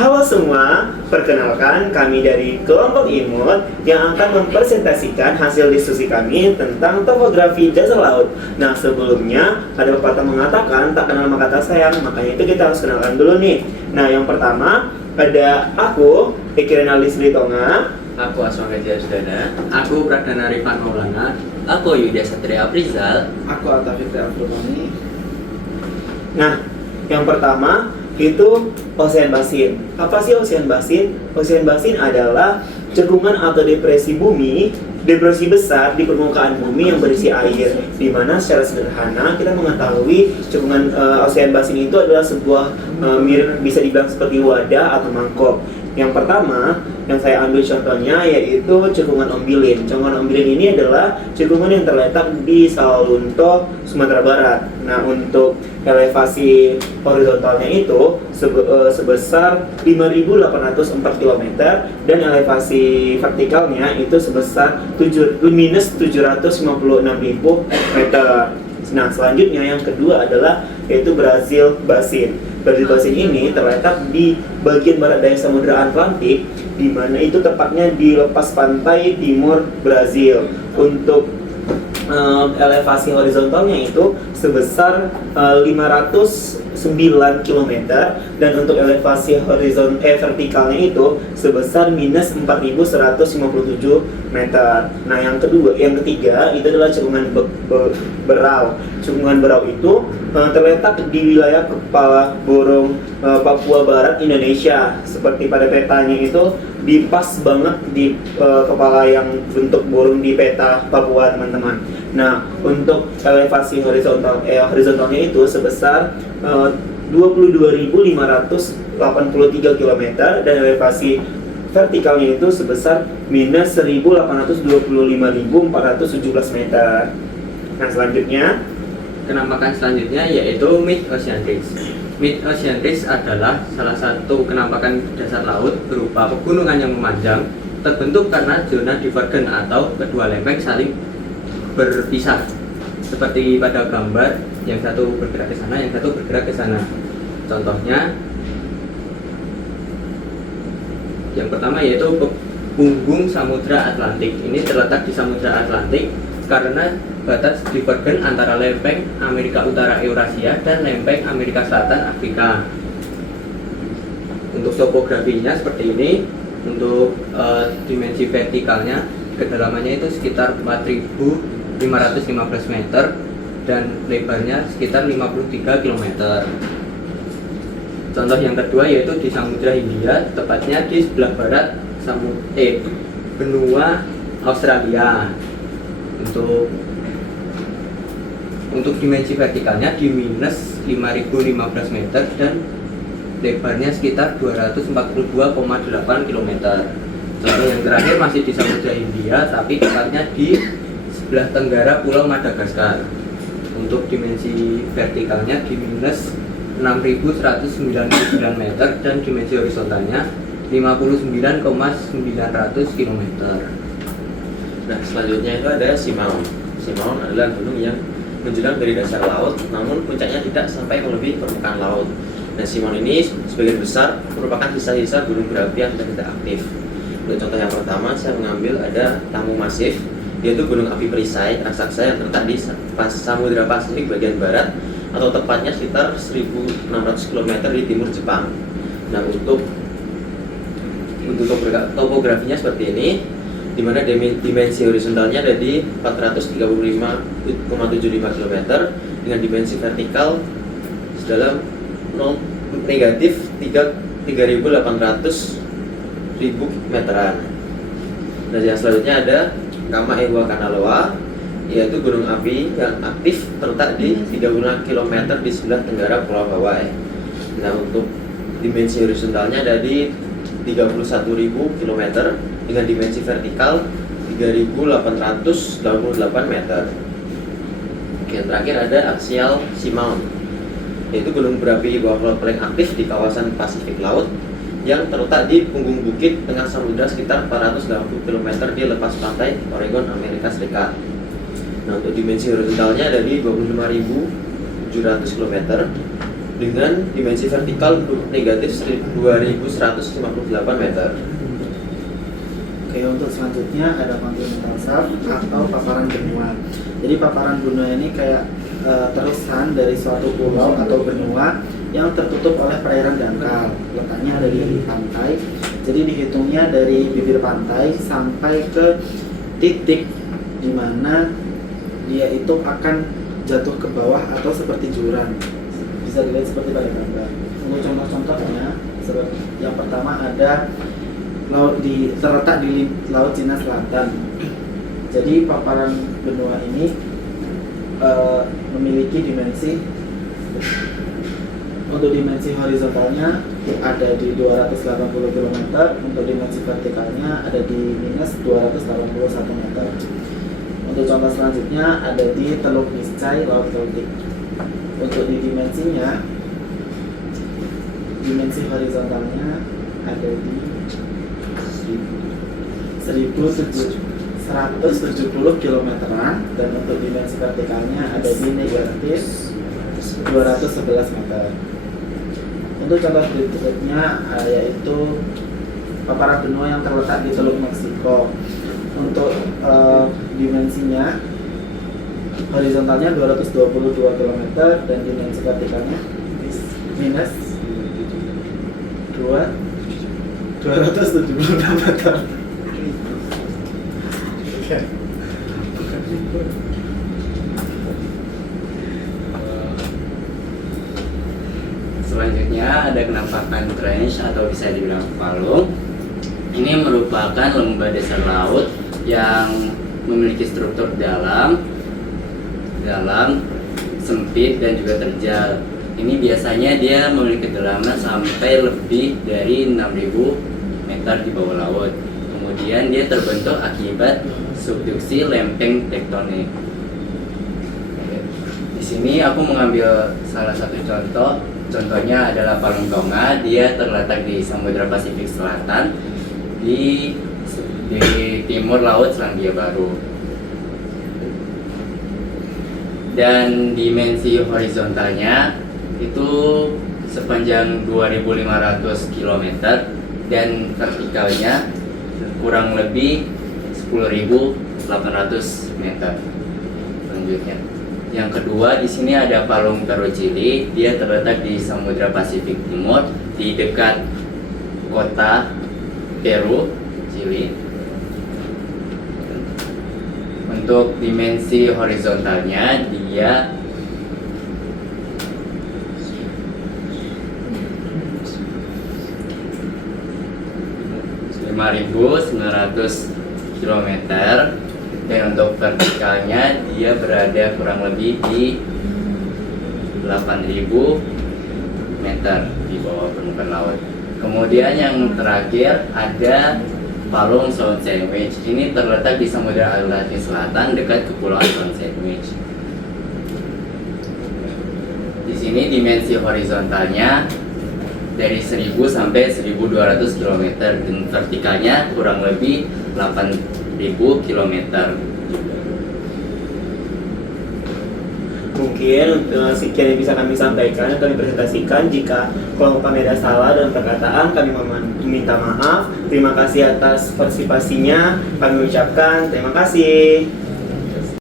Halo semua, perkenalkan kami dari kelompok IMUT yang akan mempresentasikan hasil diskusi kami tentang topografi dasar laut. Nah, sebelumnya ada pepatah mengatakan tak kenal maka tak sayang, makanya itu kita harus kenalkan dulu nih. Nah, yang pertama ada aku, Ikirina Lisli Tonga. Aku Asma Gajah Sudana. Aku Pradana Rifan Maulana. Aku Yuda Satria Aprizal. Aku Atafitra Abdurrahmi. Nah, yang pertama itu ocean basin. Apa sih ocean basin? Ocean basin adalah cekungan atau depresi bumi, depresi besar di permukaan bumi yang berisi air. Di mana secara sederhana kita mengetahui cekungan ocean basin itu adalah sebuah mirip bisa dibilang seperti wadah atau mangkok. Yang pertama yang saya ambil contohnya yaitu cekungan Ombilin. Cekungan Ombilin ini adalah cekungan yang terletak di Sawalunto, Sumatera Barat. Nah, untuk elevasi horizontalnya itu sebesar 5.804 km dan elevasi vertikalnya itu sebesar minus 756.000 meter. Nah, selanjutnya yang kedua adalah yaitu Brazil Basin. Brazil Basin ini terletak di bagian barat daya Samudra Atlantik, di mana itu tepatnya di lepas pantai timur Brazil. Untuk elevasi horizontalnya itu sebesar 509 km dan untuk elevasi vertikalnya itu sebesar minus 4.157 meter. Nah, yang ketiga itu adalah cekungan Berau. Cekungan Berau itu terletak di wilayah Kepala Burung Papua Barat Indonesia. Seperti pada petanya itu di pas banget di kepala yang bentuk burung di peta Papua, teman-teman. Nah, untuk elevasi horizontalnya itu sebesar 22.583 km dan elevasi vertikalnya itu sebesar minus 1.825.417 meter. Nah, selanjutnya Kenampakan selanjutnya yaitu Mid Ocean Ridge. Mid Ocean Ridge adalah salah satu kenampakan dasar laut berupa pegunungan yang memanjang, terbentuk karena zona divergen atau kedua lempeng saling berpisah. Seperti pada gambar, yang satu bergerak ke sana, yang satu bergerak ke sana. Contohnya, yang pertama yaitu punggung Samudra Atlantik. Ini terletak di Samudra Atlantik karena batas divergen antara lempeng Amerika Utara Eurasia dan lempeng Amerika Selatan Afrika. Untuk topografinya seperti ini. Untuk dimensi vertikalnya, kedalamannya itu sekitar 4.515 meter dan lebarnya sekitar 53 km. Contoh yang kedua yaitu di Samudra Hindia, tepatnya di sebelah barat benua Australia. Untuk dimensi vertikalnya di minus 5.015 meter dan lebarnya sekitar 242,8 km. Contoh yang terakhir masih di Samudra Hindia, tapi tepatnya di sebelah tenggara Pulau Madagaskar. Untuk dimensi vertikalnya di minus 6.199 meter dan dimensi horizontalnya 59,900 km. Nah, selanjutnya itu ada Simaun. Simaun adalah gunung yang menjulang dari dasar laut, namun puncaknya tidak sampai melebihi permukaan laut. Nah, Simaun ini sebagian besar merupakan sisa-sisa gunung berapi yang tidak aktif. Untuk contoh yang pertama, saya mengambil ada Tamu Masif, yaitu gunung api perisai raksasa yang terletak di Samudra Pasifik bagian barat, atau tepatnya sekitar 1.600 km di timur Jepang. Nah, untuk topografinya seperti ini, di mana dimensi horizontalnya ada di 435,75 km dengan dimensi vertikal sedalam negatif 3.800.000 meteran. Nah, yang selanjutnya ada Kama Ewa Kanaloa, yaitu gunung api yang aktif terletak di 36 km di sebelah tenggara Pulau Hawaii. Nah, untuk dimensi horizontalnya ada di 31.000 km dengan dimensi vertikal 3.888 meter. Yang terakhir ada Axial Seamount, yaitu gunung berapi bawah laut paling aktif di kawasan Pasifik Laut yang terletak di punggung bukit tengah samudra sekitar 480 km di lepas pantai Oregon, Amerika Serikat. Nah, untuk dimensi horizontalnya ada di 25.700 km dengan dimensi vertikal negatif 2158 meter. Oke, untuk selanjutnya ada continental shelf atau paparan benua. Jadi paparan benua ini kayak terusan dari suatu pulau atau benua yang tertutup oleh perairan dangkal. Letaknya ada di pantai. Jadi dihitungnya dari bibir pantai sampai ke titik di mana dia itu akan jatuh ke bawah atau seperti jurang. Bisa dilihat seperti pada gambar. Untuk contoh-contohnya, yang pertama ada terletak di Laut Cina Selatan. Jadi paparan benua ini memiliki dimensi, untuk dimensi horizontalnya ada di 280 km, untuk dimensi vertikalnya ada di minus 281 meter. Untuk contoh selanjutnya ada di Teluk Niscay, Laut Keltik. Untuk di dimensinya, dimensi horizontalnya ada di 170 km dan untuk dimensi vertikalnya ada di negatif 211 meter. Untuk contoh berikutnya yaitu paparan benua yang terletak di Teluk Meksiko. Untuk dimensinya horizontalnya 222 km dan dimensi vertikalnya minus 276 meter. Selanjutnya ada kenampakan trench atau bisa dibilang palung. Ini merupakan lembah dasar laut yang memiliki struktur dalam, sempit dan juga terjal. Ini biasanya dia memiliki kedalaman sampai lebih dari 6.000 meter di bawah laut. Kemudian dia terbentuk akibat subduksi lempeng tektonik. Di sini aku mengambil salah satu contoh. Contohnya adalah Palung Tonga. Dia terletak di Samudra Pasifik Selatan di timur laut Selandia Baru. Dan dimensi horizontalnya itu sepanjang 2.500 km dan vertikalnya kurang lebih 10.800 meter. Selanjutnya, yang kedua di sini ada Palung Chili. Dia terletak di Samudra Pasifik Timur di dekat kota Peru, Chili. Untuk dimensi horizontalnya dia 5.900 km dan untuk vertikalnya dia berada kurang lebih di 8.000 meter di bawah permukaan laut. Kemudian yang terakhir ada Palung Sound Sandwich. Ini terletak di Samudra Atlantik Selatan dekat Kepulauan Sound Sandwich. Di sini dimensi horizontalnya dari 1.000 sampai 1.200 km dan vertikalnya kurang lebih 8.000 km. Mungkin sekian yang bisa kami sampaikan dan kami presentasikan. Jika kelompok kami ada salah dalam perkataan, kami meminta maaf. Terima kasih atas partisipasinya. Kami ucapkan terima kasih.